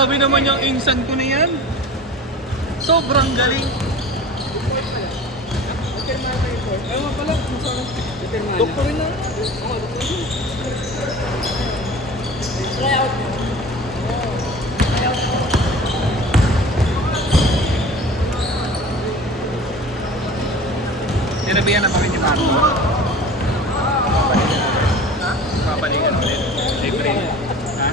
Grabe naman yung insan ko na yan. Sobrang galing. Ewan pala, doktor rin na. Try out. Sinabihan na kami ni Marco. Papaligan ulit. Libre. Ha?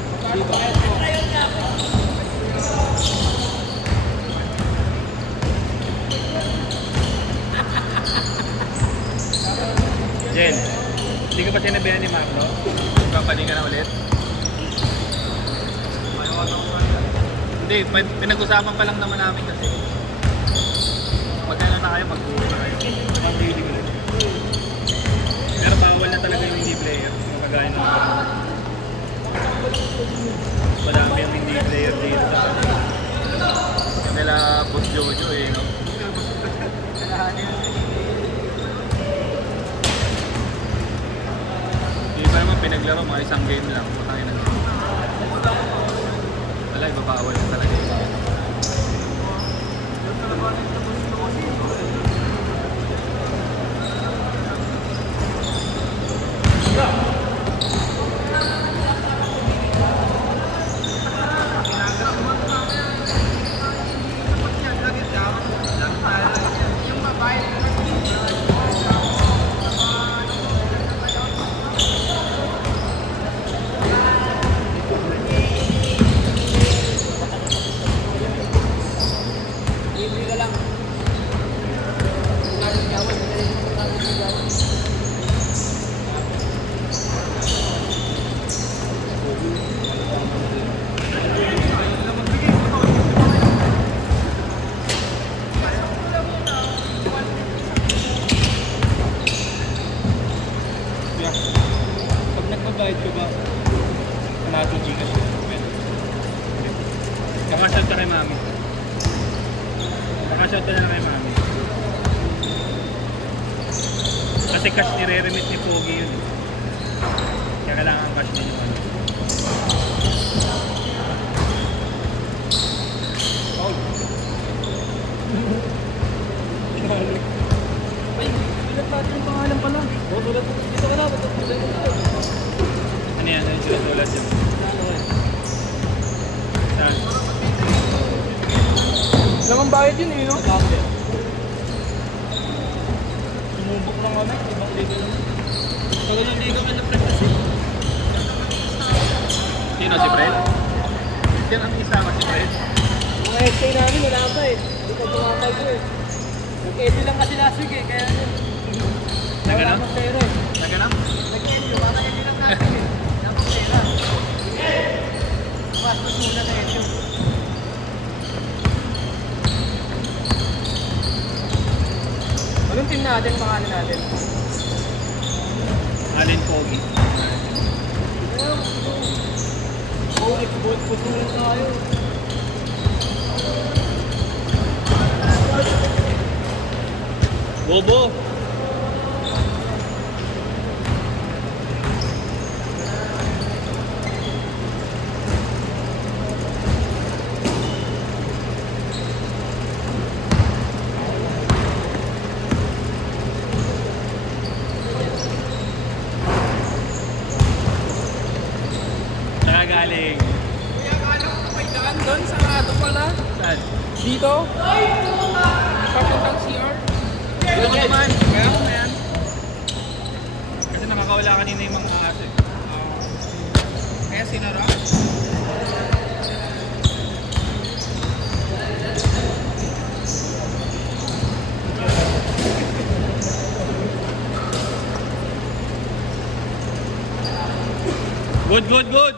Jen, hindi ka pa sinabihan ni Marco? Papaligan na ulit? Hindi, pinag-usapan pa lang naman namin kasi. Magkano na kayo, mag-uwi na kayo. Pag-ibig ulit. Pero bawal na talaga yung hindi player. Magkagaya ng madami yung hindi player dito. Nila Boss Jojo eh, no? Hindi pa naman pinaglaro, mga isang game lang. Matangin na. Wala, ibabawal na talaga yun. Pag ko ba? Panado Gcash yun. Pakashot ka kay mami. Pakashot ka na kay mami. Kasi cash nire-remit ni Pogi yun. Kaya kailangan cash din yung ano. Oh. Ay, bilat natin yung pangalan pala. Oo, tulad dito ka na. Ano yan? Ano yung sinutulad yun? Saan? Lamang bayad yun eh, no? Sumubok lang kami. Ibang liga naman. Tagal ng liga ka na practice eh. Sino? Si Fred? Yan ang isama si Fred. Mga essay namin, wala pa eh. Hindi ka bumabay ko eh. Nag-edit lang kasi last week eh, kaya yun. Naganap? Wala pera eh. Naganap? Nag-edit, baka edit lang natin eh. Dapat pera. Pastos muna na edit. Anong team natin, pangalan natin? Alin Pogi. Oh, export po sulit tayo. Bobo! Nakagaling. Kuya, kala ko may daan doon, sarado pala. Saan? Dito? Papuntang CR? Ito ka naman. Kaya mo na yan. Kasi nakakawala kanina yung mga aso eh. Kaya sinara? Good, good, good!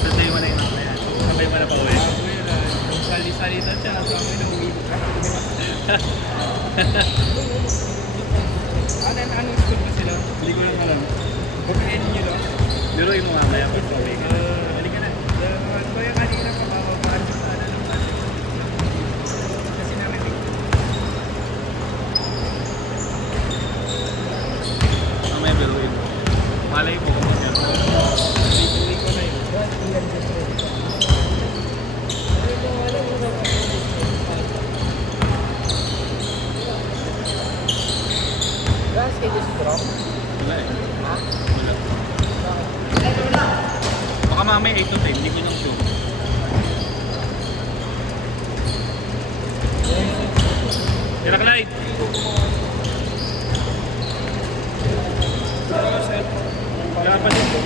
Sabay mo na yung mga yan. Sabay mo na pa uwi. Sali-salita siya. Sabi na uwi. Anong school ba sila? Hindi ko lang alam. Pag-end nyo lang? Biruin mo mamaya pag uwi ka. Halika na. Kuya, kanina pa bababaan ko sana ng balik. Kasi namin mamaya 8 to 10, hindi ko lang sure. Tira Clyde. Dapat ito.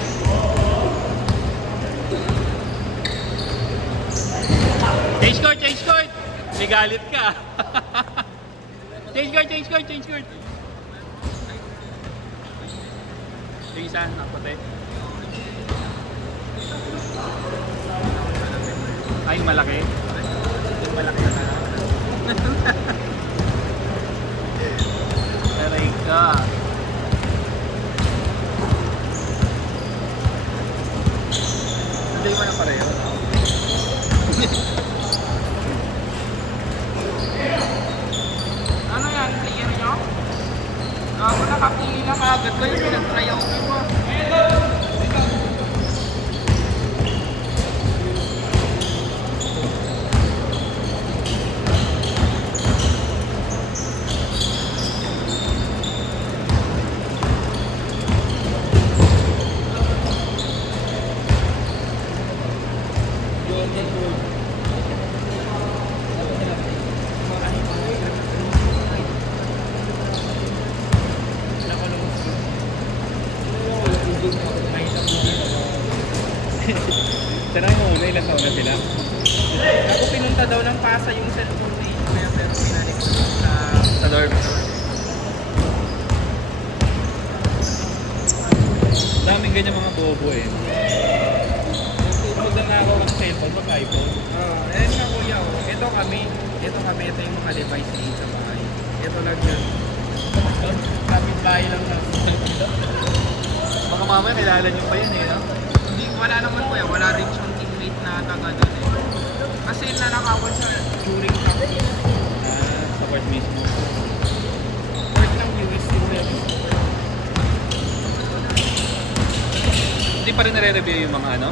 Change court, change court! May galit ka. Change court, change court, change court. Yung isa, nakapatay. Ay, yung malaki. Yung malaki na Aray ka. Hindi mo na pareho. Ano yan? Player nyo? Ako nakapili lang agad ko yung pinag-try ako mo. Tanong mo muna, ilang taon na sila? Ako pinunta daw ng Pasa yung cellphone na yun. Kaya pero pinalik ko sa Sa dorm. Daming ganyan mga bobo eh. Tutulog na ako ng cellphone, mag iPhone. ayun nga kuya, oh. Ito kami, ito yung mga device din sa bahay. Ito lang yan. Kapit bahay lang na. Baka mamaya kilala nyo pa yun eh, no? Hindi, wala naman kuya, wala rin siyang teammate na taga doon eh. Kasi nanakawan siya during practice. Sa court mismo. Work ng US yung kuya. Hindi pa rin nare-review yung mga ano?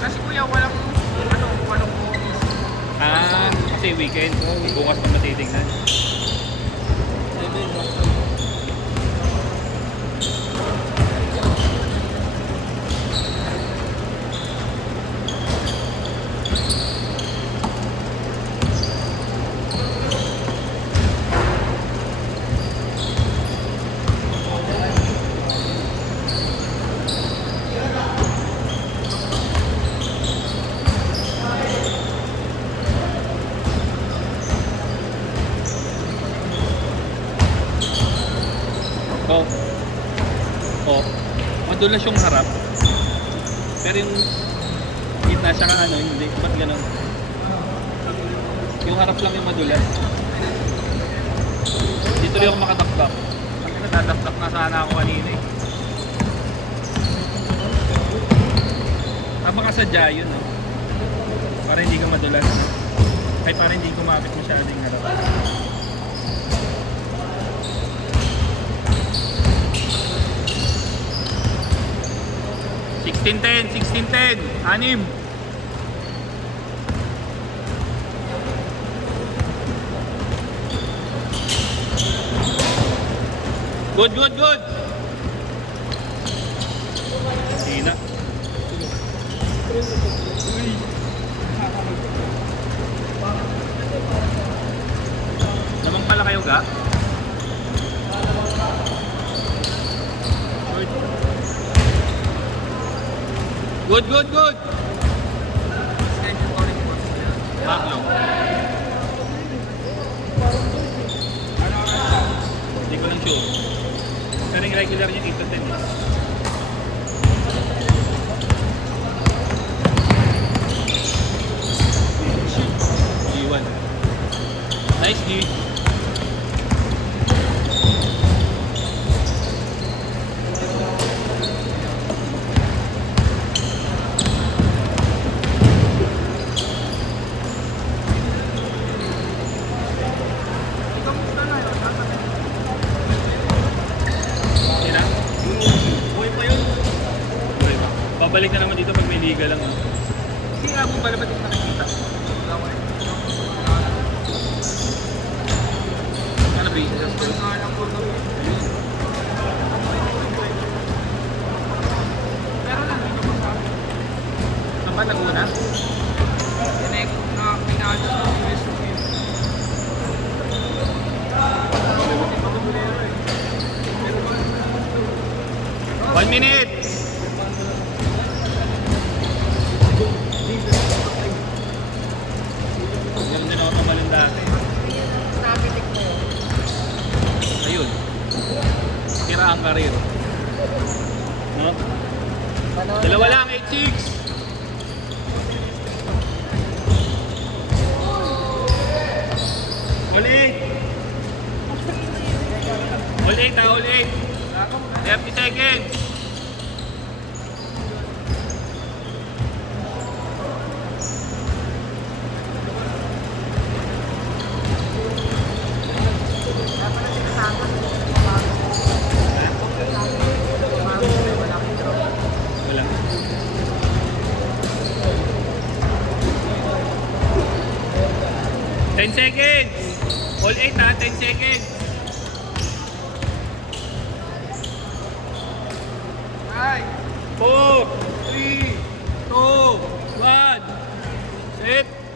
Kasi kuya, walang office. Kasi weekend. Bukas pa matitignan. Oh. Oh. Madulas yung harap. Pero yung gitna siya ka ano, hindi. Ba't ganun? Yung harap lang yung madulas. Dito rin ako makadakdak. Ang nadadakdak na sana ako kanina eh. Baka sadya yun eh. Para hindi ka madulas. Ay para hindi kumapit masyado yung harap. $16.10, anim. Good. Hindi na. Namang pala kayo ga? Good. Schedule ko rin po sila. Backlog. Ano oras pa? Hindi ko lang sure. Pero yung regular niya 8 to 10 eh. G1. Nice dude. Kamusta na yun? Sila? Buhay pa yun. Buhay pa. Babalik na naman dito pag may liga lang. Ah. Hindi nga po pala ba't yung nakikita? Ano ba yun? Ang nga lang po daw. Pero nandito pa sa akin. nag-una? Connect na pinalo sa US. 1 minute! Meron din ako tumalun dati. Napitik mo. Ayun. Tira ang karir. No? Dalawa lang, 8-6. Ulit. Ulit, ulit. 30 seconds. Wala. Ten seconds. All 8 ha, 10 seconds. Ay! 4,